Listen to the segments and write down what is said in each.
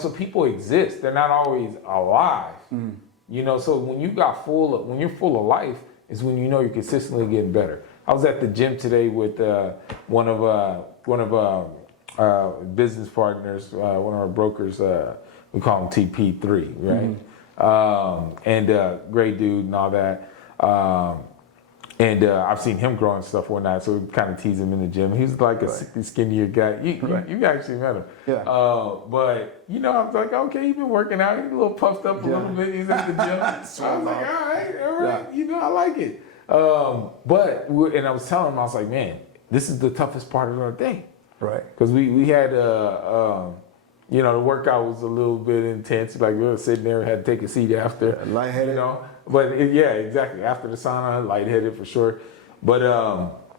So people exist. They're not always alive. So when you're full of life is when you know you're consistently getting better. I was at the gym today with one of our business partners, one of our brokers. We call him TP3, right? And great dude and all that. And I've seen him grow and stuff one night, so we kind of tease him in the gym. He's like a sickly, skinnier guy. You actually met him. Yeah. But, I was like, okay, he's been working out. He's a little puffed up a little bit. He's at the gym. I was like, all right. Yeah. I like it. And I was telling him, I was like, man, this is the toughest part of our day. Right. Because we had, the workout was a little bit intense. Like we were sitting there, had to take a seat after. Lightheaded. But exactly. After the sauna, lightheaded for sure. But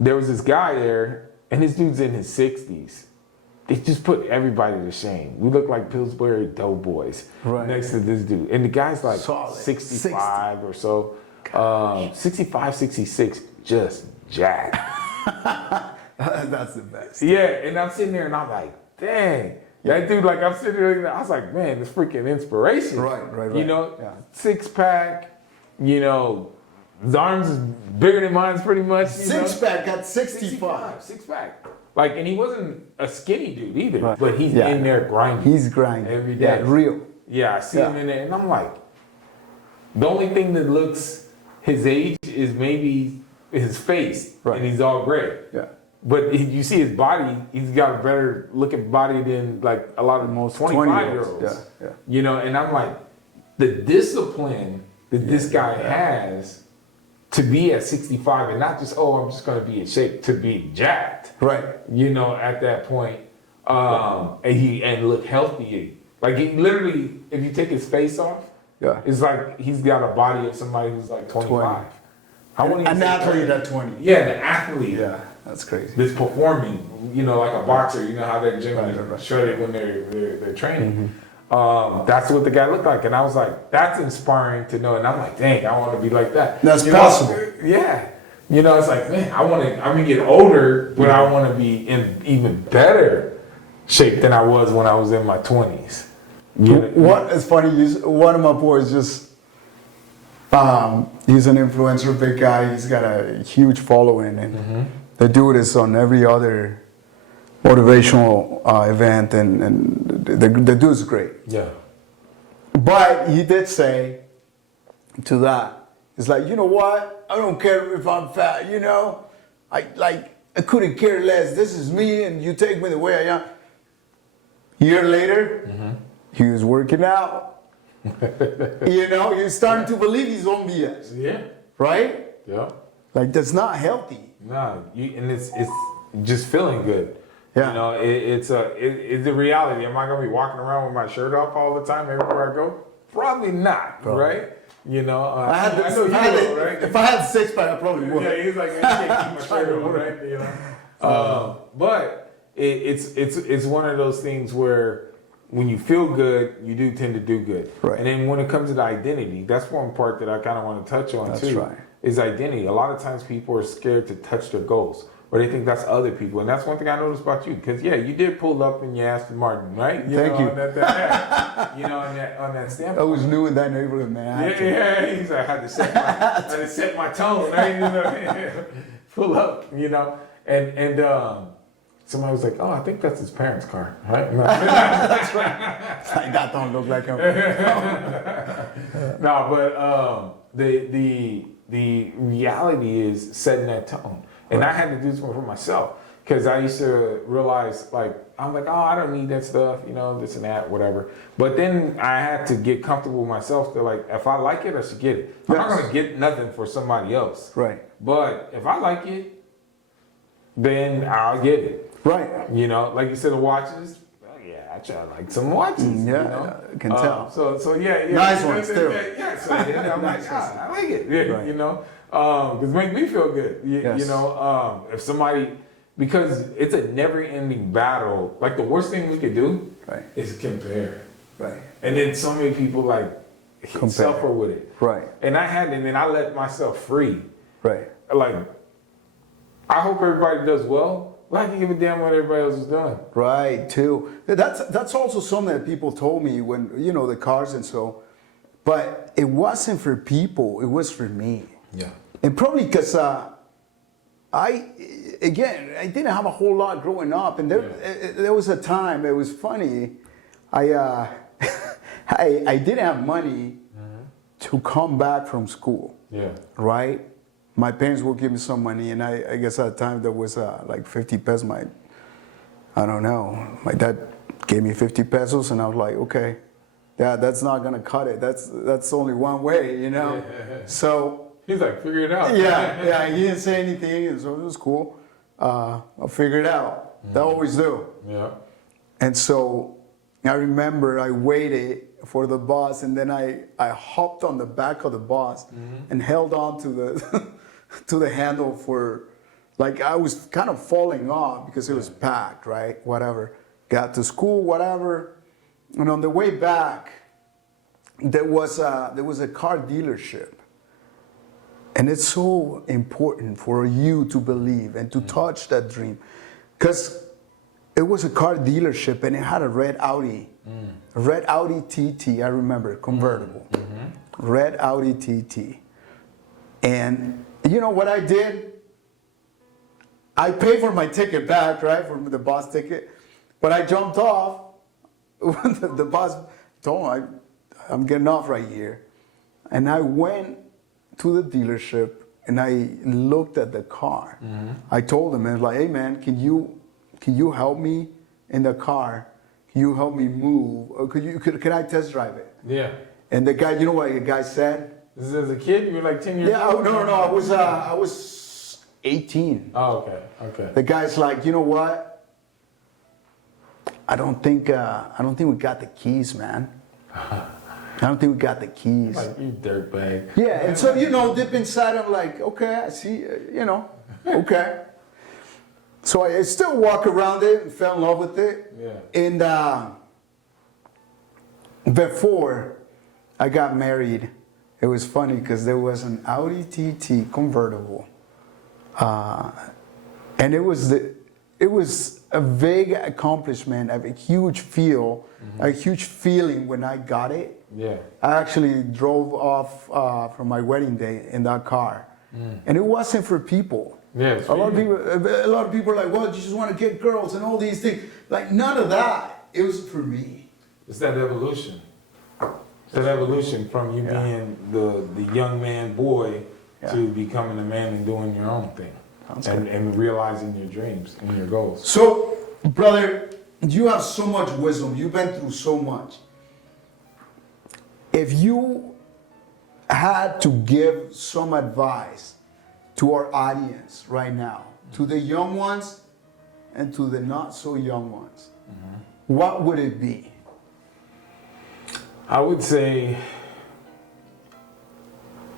there was this guy there, and this dude's in his 60s. They just put everybody to shame. We look like Pillsbury Doughboys next to this dude. And the guy's like solid. 65 or so. 65, 66, just jacked. That's the best. Yeah, and I'm sitting there and I'm like, dang. That dude, like, I'm sitting there, I was like, man, this freaking inspiration. Right. Six pack, his arms is bigger than mine's pretty much. Six pack got 65. Six pack. Like, and he wasn't a skinny dude either, but he's in there grinding. He's grinding. Every day. Yeah, real. Yeah, I see him in there, and I'm like, the only thing that looks his age is maybe his face, and he's all gray. Yeah. But you see his body, he's got a better looking body than like a lot of most 25-year-olds. Yeah. And I'm like, the discipline that this guy has to be at 65 and not just, I'm just going to be in shape, to be jacked. Right. At that point, and look healthy. Like he literally, if you take his face off, it's like he's got a body of somebody who's like 25. An athlete at 20. Yeah, the athlete. Yeah, that's crazy. That's performing, like a boxer. You know how they're generally shredded when they're training. That's what the guy looked like, and I was like, that's inspiring to know. And I'm like, dang, I want to be like that. That's possible. Yeah. It's like, man, I'm gonna get older, but I want to be in even better shape than I was when I was in my 20s. What is funny is one of my boys just. He's an influencer, big guy. He's got a huge following, and the dude is on every other motivational event, and the dude's great. Yeah. But he did say to that, it's like, you know what? I don't care if I'm fat. I couldn't care less. This is me, and you take me the way I am. Year later, he was working out. He's starting to believe his own BS. Yeah. Right? Yeah. Like, that's not healthy. No, and it's just feeling good. Yeah. It's the reality. Am I gonna be walking around with my shirt off all the time everywhere I go? Probably not. Right? Right? If I had six pack, I probably would. Yeah, he's like, I can't keep my shirt on, right? But it's one of those things where when you feel good, you do tend to do good. Right. And then when it comes to the identity, that's one part that I kind of want to touch on too. Right. Is identity. A lot of times people are scared to touch their goals, or they think that's other people. And that's one thing I noticed about you, because you did pull up in your Aston Martin, right? Thank you. On that stamp. I was new in that neighborhood, man. Yeah. He's like, I had to set my tone, right? Pull up, and. Somebody was like, "Oh, I think that's his parents' car." Right? No. That's right. That don't look like him. No, but the reality is setting that tone, and I had to do this one for myself because I used to realize I'm like, I don't need that stuff, this and that, whatever. But then I had to get comfortable with myself to if I like it, I should get it. I'm not gonna get nothing for somebody else. Right. But if I like it, then I'll get it. Right. Like you said, the watches. I try to like some watches. I can tell. So yeah. Nice ones too. Yeah. So I'm like, I like it. Yeah. Right. Because it makes me feel good. Yes. If somebody, because it's a never-ending battle. Like the worst thing we could do is compare. Right. And then so many people suffer with it. Right. And then I let myself free. Right. I hope everybody does well. Why can you give a damn what everybody else is doing? Right, too. That's also something that people told me when, you know, the cars and so. But it wasn't for people, it was for me. Yeah. And probably because I didn't have a whole lot growing up. And there was a time, it was funny, I didn't have money to come back from school. Yeah. Right? My parents would give me some money, and I guess at the time there was like 50 pesos. I don't know. My dad gave me 50 pesos, and I was like, okay, yeah, that's not gonna cut it. That's only one way, you know. So he's like, figure it out. Yeah. He didn't say anything, and so it was cool. I'll figure it out. They always do. Yeah. And so I remember I waited for the bus, and then I hopped on the back of the bus and held on to the to the handle for, like, I was kind of falling off because it was packed, right? Whatever. Got to school, whatever. And on the way back, there was a car dealership. And it's so important for you to believe and to touch that dream. Because it was a car dealership and it had a red Audi. A red Audi TT, I remember, convertible. Red Audi TT. And you know what I did? I paid for my ticket back, right? For the bus ticket. But I jumped off. The bus told me, I'm getting off right here. And I went to the dealership and I looked at the car. I told him, man, like, hey man, can you help me in the car? Can you help me move? Or can I test drive it? Yeah. And the guy, you know what the guy said? This is as a kid? You were like 10 years old? No, I was 18. Oh, okay. The guy's like, you know what? I don't think we got the keys, man. I don't think we got the keys. Like, you dirtbag. Yeah, and so, you know, dip inside, I'm like, okay, I see, you know, okay. So I still walk around it and fell in love with it. Yeah. And before I got married, it was funny because there was an Audi TT convertible. And it was a big accomplishment, a huge a huge feeling when I got it. Yeah. I actually drove off from my wedding day in that car. And it wasn't for people. Yeah, a lot of people are like, well, you just want to get girls and all these things. Like, none of that. It was for me. It's that evolution. It's that evolution from you being the young man boy to becoming a man and doing your own thing. And realizing your dreams and your goals. So, brother, you have so much wisdom. You've been through so much. If you had to give some advice to our audience right now, to the young ones and to the not so young ones, what would it be? I would say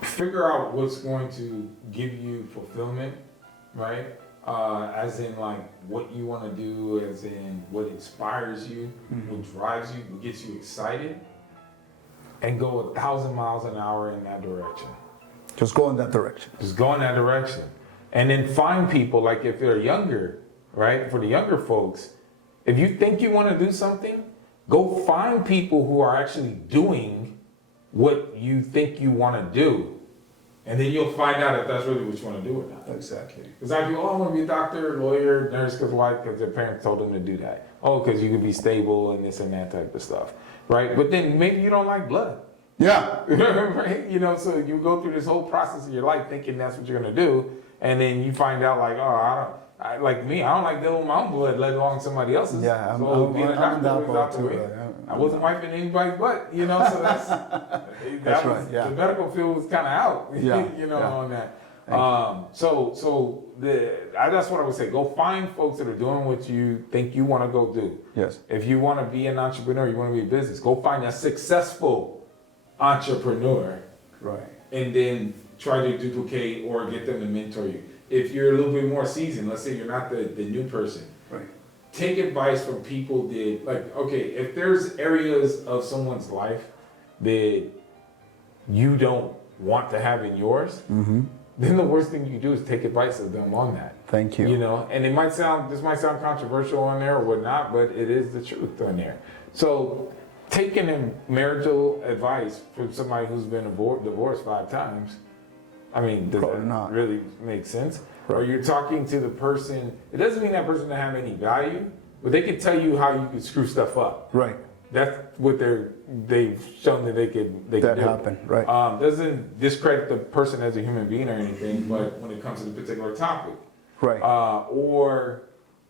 figure out what's going to give you fulfillment, right? As in, like, what you want to do, as in what inspires you, what drives you, what gets you excited, and go 1,000 miles an hour in that direction. Just go in that direction. Just go in that direction. And then find people, like if they're younger, right? For the younger folks, if you think you want to do something, go find people who are actually doing what you think you want to do. And then you'll find out if that's really what you want to do or not. Exactly. Because I do, I want to be a doctor, lawyer, nurse, because why? Because their parents told them to do that. Oh, because you could be stable and this and that type of stuff, right? But then maybe you don't like blood. Yeah. Right? You know, so you go through this whole process of your life thinking that's what you're going to do. And then you find out, like, oh, I like me, I don't like dealing with my own blood, let alone somebody else's. Yeah, so being a I'm doctor was out the too, way. I wasn't wiping anybody's butt, you know, so that's right, yeah. The medical field was kind of out, you know, on that. That's what I would say. Go find folks that are doing what you think you want to go do. Yes. If you want to be an entrepreneur, you want to be in business, go find a successful entrepreneur. Right. And then try to duplicate or get them to mentor you. If you're a little bit more seasoned, let's say you're not the new person. Right. Take advice from people that, like, okay, if there's areas of someone's life that you don't want to have in yours, then the worst thing you can do is take advice of them on that. Thank you. You know, and this might sound controversial on there or whatnot, but it is the truth on there. So taking a marital advice from somebody who's been divorced 5 times, I mean, does Probably that not. really make sense? Right. Or you're talking to the person, it doesn't mean that person doesn't have any value, but they can tell you how you can screw stuff up. Right. That's what they've shown that they could do. Happen, right. Doesn't discredit the person as a human being or anything, but when it comes to the particular topic. Right.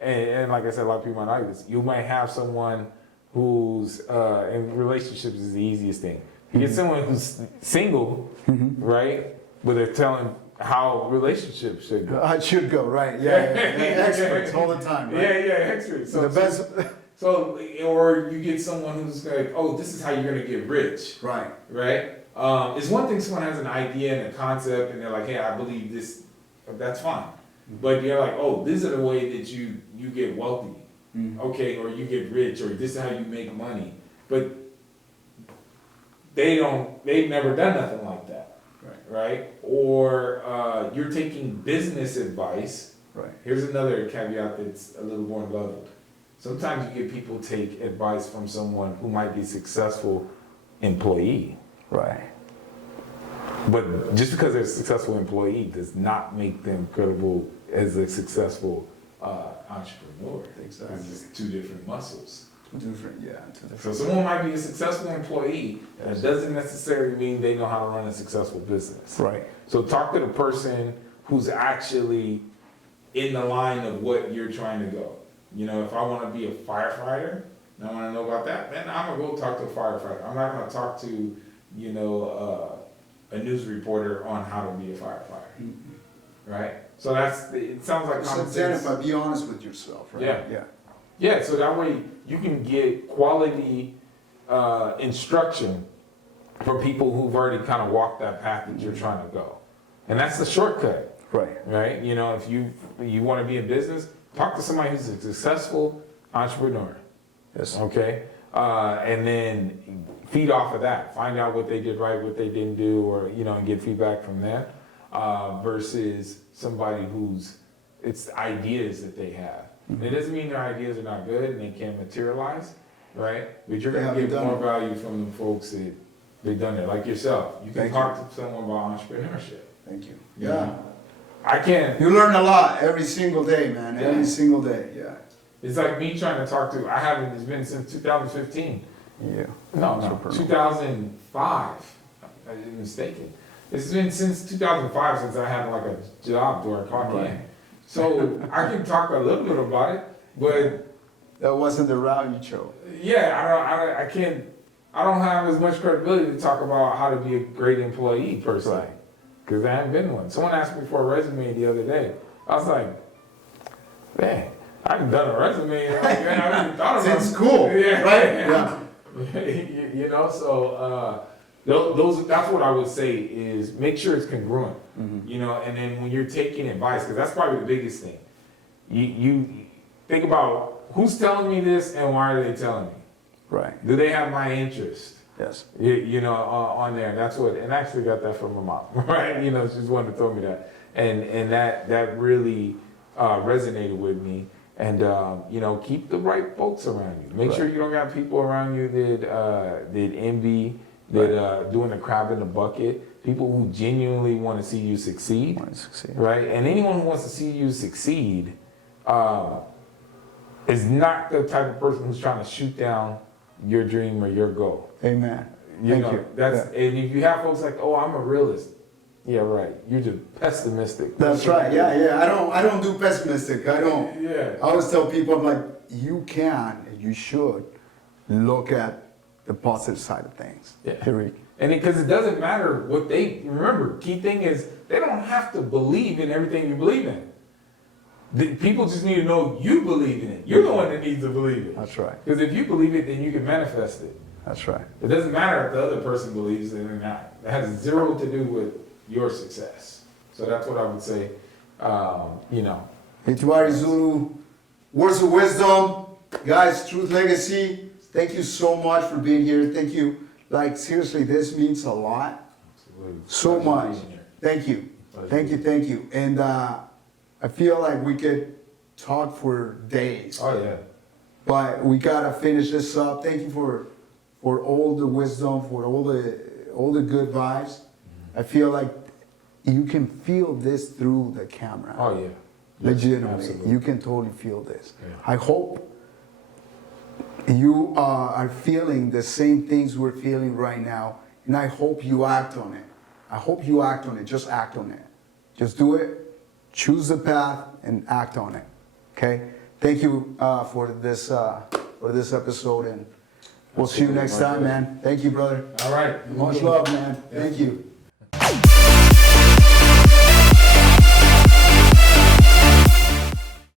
And like I said, a lot of people might like this. You might have someone who's, in relationships is the easiest thing. You get someone who's single, right? But they're telling how relationships should go. I should go, right. Yeah. Experts all the time, right? Yeah, experts. So, the best. So, or you get someone who's like, oh, this is how you're gonna get rich, Right. right? It's one thing someone has an idea and a concept, and they're like, hey, I believe this. That's fine. But you're like, oh, this is the way that you get wealthy, okay, or you get rich, or this is how you make money. But they've never done nothing like that, right? Or you're taking business advice. Right. Here's another caveat that's a little more leveled. Sometimes you get people take advice from someone who might be a successful employee. Right. But just because they're a successful employee does not make them credible as a successful entrepreneur. Exactly. It's just 2 different muscles. Different. So someone might be a successful employee, that doesn't necessarily mean they know how to run a successful business. Right. So talk to the person who's actually in the line of what you're trying to go. You know, if I want to be a firefighter, and I want to know about that, then I'm going to go talk to a firefighter. I'm not going to talk to, you know, a news reporter on how to be a firefighter. Right? So it sounds like common sense. But be honest with yourself, right? Yeah, so that way you can get quality instruction from people who've already kind of walked that path that you're trying to go. And that's the shortcut. Right? You know, if you want to be in business, talk to somebody who's a successful entrepreneur. Yes. Okay? And then feed off of that. Find out what they did right, what they didn't do, or, you know, and get feedback from them. Versus somebody it's ideas that they have. It doesn't mean their ideas are not good and they can't materialize, right? But you're going to get more value from the folks that they've done it, like yourself. You can talk to someone about entrepreneurship. Thank you. You know? I can't. You learn a lot every single day, man. Every single day. Yeah. It's like me trying to talk to. It's been since 2015. Yeah. No, 2005. I'm mistaken. It's been since 2005 since I had like a job where I clocked in. So I can talk a little bit about it, but that wasn't the route you chose. Yeah, I don't have as much credibility to talk about how to be a great employee per se, because I haven't been one. Someone asked me for a resume the other day. I was like, man, I haven't done a resume. Like, man, I haven't thought about it. Since school, right? Yeah. You know, so that's what I would say is make sure it's congruent. You know, and then when you're taking advice, because that's probably the biggest thing. You think about who's telling me this and why are they telling me? Right. Do they have my interest? Yes. You know, on there. And I actually got that from my mom, right? You know, she's the one that told me that. And that really resonated with me. And, you know, keep the right folks around you. Make sure you don't got people around you that envy, that doing the crab in the bucket. People who genuinely want to see you succeed. Right? And anyone who wants to see you succeed is not the type of person who's trying to shoot down your dream or your goal. Amen. Thank you. And if you have folks like, oh, I'm a realist. Yeah, right. You're just pessimistic. That's right. Yeah. I don't do pessimistic. I don't. Yeah. I always tell people, I'm like, you can and you should look at the positive side of things. Yeah. Period. And because it doesn't matter what remember, key thing is they don't have to believe in everything you believe in. People just need to know you believe in it. You're the one that needs to believe it. That's right. Because if you believe it, then you can manifest it. That's right. It doesn't matter if the other person believes it or not. It has zero to do with your success. So that's what I would say, you know. Itibari Zulu, words of wisdom. Guys, Truth Legacy, thank you so much for being here. Thank you. Like, seriously, this means a lot. Absolutely. So much. Being here. Thank you. Thank you. And I feel like we could talk for days. Oh yeah. But we gotta finish this up. Thank you for all the wisdom, for all the good vibes. I feel like you can feel this through the camera. Oh yeah. Legitimately, absolutely. you can totally feel this. Yeah. I hope you are feeling the same things we're feeling right now, and I hope you act on it. I hope you act on it. Just act on it. Just do it. Choose the path and act on it. Okay. Thank you for this episode, and we'll see you next time, man. Thank you, brother. All right. Much love, man. Thank you.